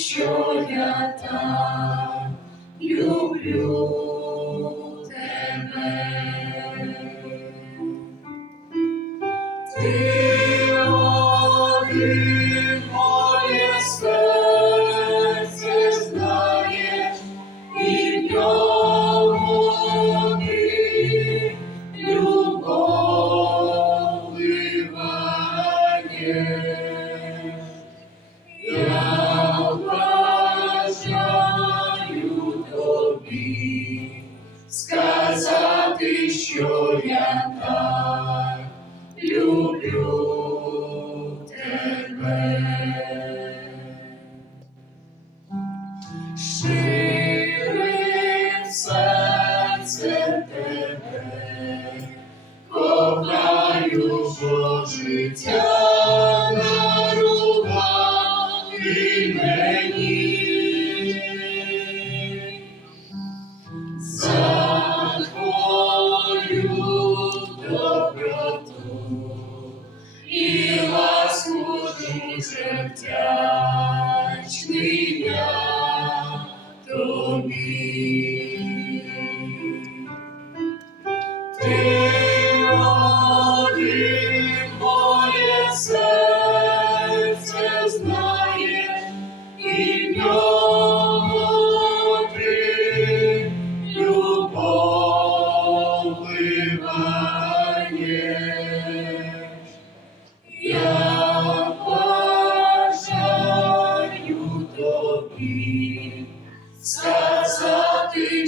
що я так люблю.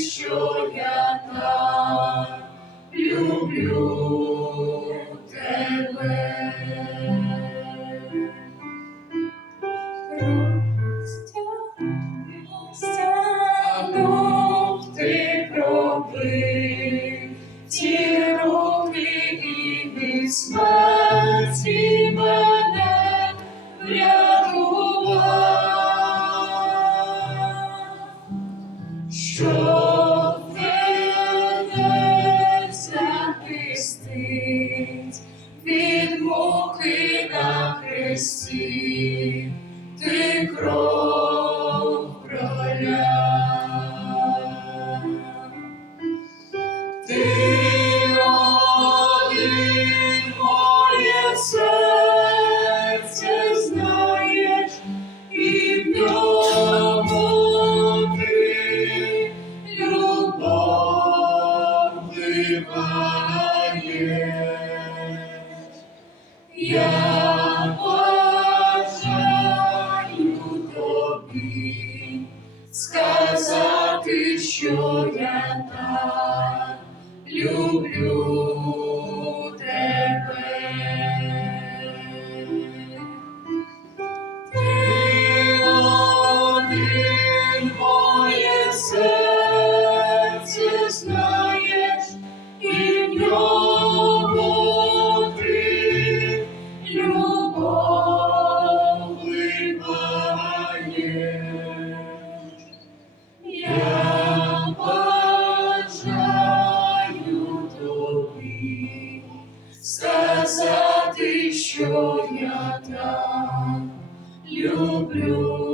що я так люблю тебе. чекає, я бажаю тобі сказати, що я. blue.